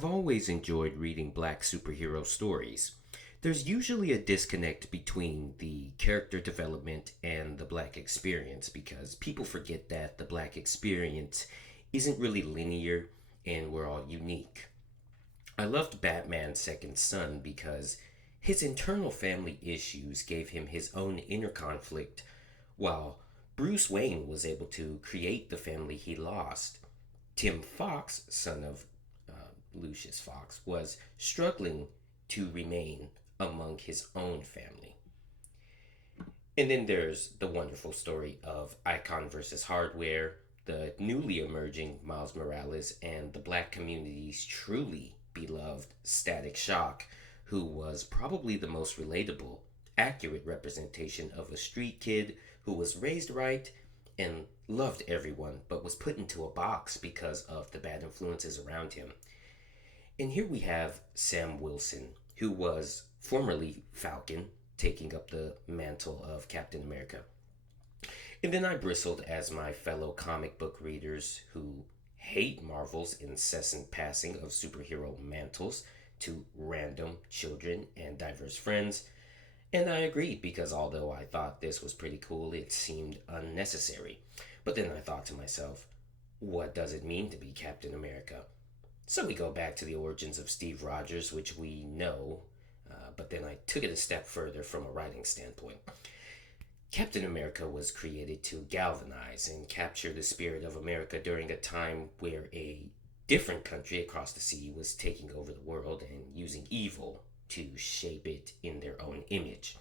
I've always enjoyed reading black superhero stories. There's usually a disconnect between the character development and the black experience because people forget that the black experience isn't really linear and we're all unique. I loved Batman's second son because his internal family issues gave him his own inner conflict, while Bruce Wayne was able to create the family he lost. Tim Fox, son of Lucius Fox, was struggling to remain among his own family. And then there's the wonderful story of Icon versus Hardware, the newly emerging Miles Morales, and the black community's truly beloved Static Shock, who was probably the most relatable, accurate representation of a street kid who was raised right and loved everyone but was put into a box because of the bad influences around him. And here we have Sam Wilson, who was formerly Falcon, taking up the mantle of Captain America. And then I bristled as my fellow comic book readers who hate Marvel's incessant passing of superhero mantles to random children and diverse friends. And I agreed because although I thought this was pretty cool, it seemed unnecessary. But then I thought to myself, what does it mean to be Captain America? So we go back to the origins of Steve Rogers, which we know, but then I took it a step further from a writing standpoint. Captain America was created to galvanize and capture the spirit of America during a time where a different country across the sea was taking over the world and using evil to shape it in their own image.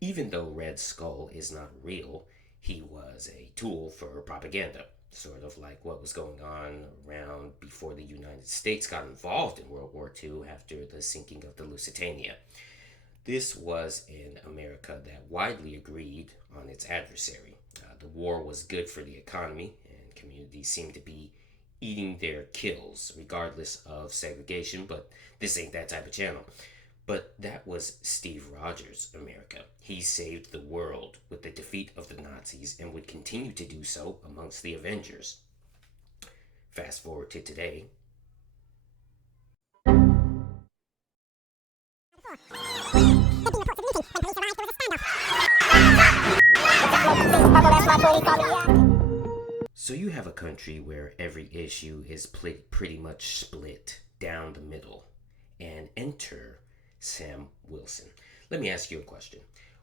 Even though Red Skull is not real, he was a tool for propaganda, sort of like what was going on around before the United States got involved in World War II after the sinking of the Lusitania. This was an America that widely agreed on its adversary. The war was good for the economy, and communities seemed to be eating their kills, regardless of segregation, but this ain't that type of channel. But that was Steve Rogers' America. He saved the world with the defeat of the Nazis and would continue to do so amongst the Avengers. Fast forward to today. So you have a country where every issue is pretty much split down the middle. And enter Sam Wilson. Let me ask you a question.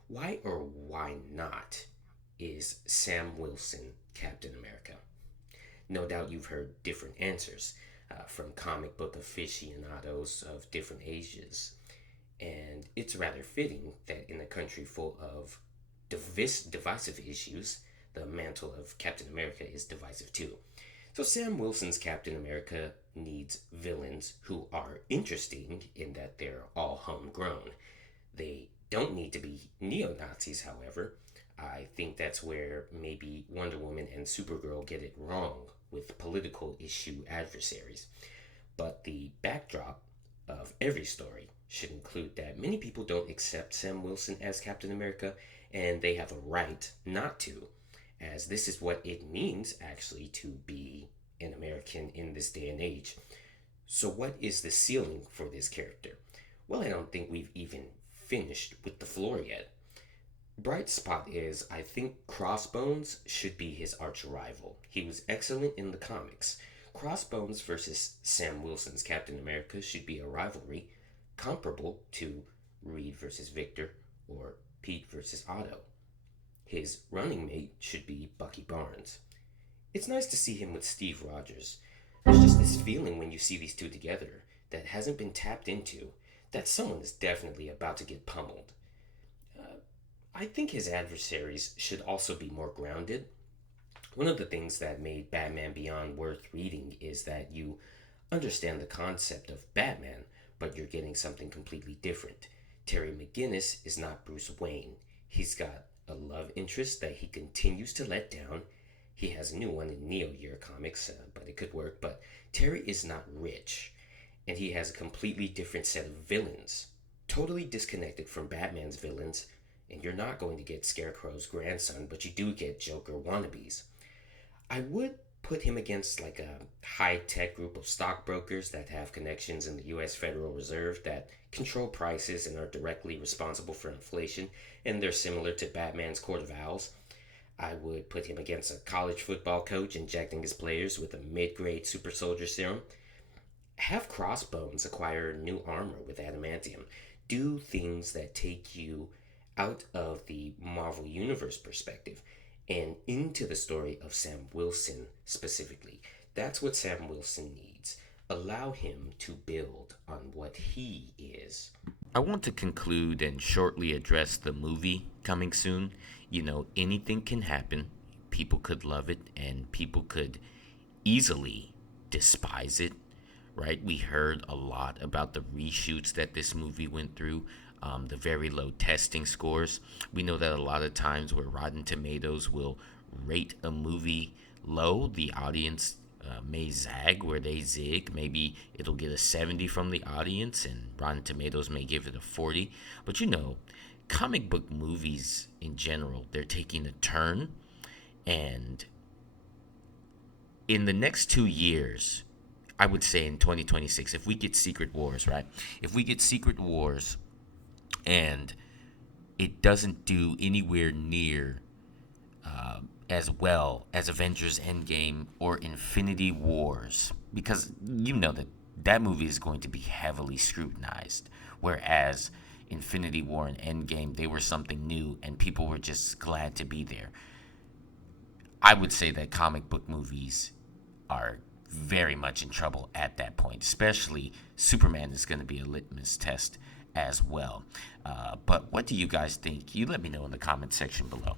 Why or why not is Sam Wilson Captain America? No doubt you've heard different answers from comic book aficionados of different ages. And it's rather fitting that in a country full of divisive issues, the mantle of Captain America is divisive too. So Sam Wilson's Captain America needs villains who are interesting in that they're all homegrown. They don't need to be neo-Nazis, however. I think that's where maybe Wonder Woman and Supergirl get it wrong with political issue adversaries. But the backdrop of every story should include that many people don't accept Sam Wilson as Captain America, and they have a right not to, as this is what it means actually to be an American in this day and age. So, what is the ceiling for this character? Well, I don't think we've even finished with the floor yet. Bright spot is I think Crossbones should be his arch rival. He was excellent in the comics. Crossbones versus Sam Wilson's Captain America should be a rivalry comparable to Reed versus Victor or Pete versus Otto. His running mate should be Bucky Barnes. It's nice to see him with Steve Rogers. There's just this feeling when you see these two together that hasn't been tapped into that someone is definitely about to get pummeled. I think his adversaries should also be more grounded. One of the things that made Batman Beyond worth reading is that you understand the concept of Batman, but you're getting something completely different. Terry McGinnis is not Bruce Wayne. He's got a love interest that he continues to let down. He has a new one in Neo Year comics, but it could work. But Terry is not rich, and he has a completely different set of villains, totally disconnected from Batman's villains. And you're not going to get Scarecrow's grandson, but you do get Joker wannabes. I would put him against like a high tech group of stockbrokers that have connections in the US Federal Reserve that control prices and are directly responsible for inflation, and they're similar to Batman's Court of Owls. I would put him against a college football coach injecting his players with a mid grade super soldier serum. Have Crossbones acquire new armor with adamantium. Do things that take you out of the Marvel Universe perspective and into the story of Sam Wilson specifically. That's what Sam Wilson needs. Allow him to build on what he is. I want to conclude and shortly address the movie coming soon. Anything can happen. People could love it and people could easily despise it, right? We heard a lot about the reshoots that this movie went through, the very low testing scores. We know that a lot of times where Rotten Tomatoes will rate a movie low, the audience may zag where they zig. Maybe it'll get a 70 from the audience and Rotten Tomatoes may give it a 40. But comic book movies in general, they're taking a turn. And in the next 2 years, I would say in 2026, if we get Secret Wars, right? If we get Secret Wars and it doesn't do anywhere near as well as Avengers Endgame or Infinity Wars, because that movie is going to be heavily scrutinized, whereas Infinity War and Endgame, they were something new and people were just glad to be there. I would say that comic book movies are very much in trouble at that point. Especially Superman is going to be a litmus test as well. But what do you guys think? You let me know in the comment section below.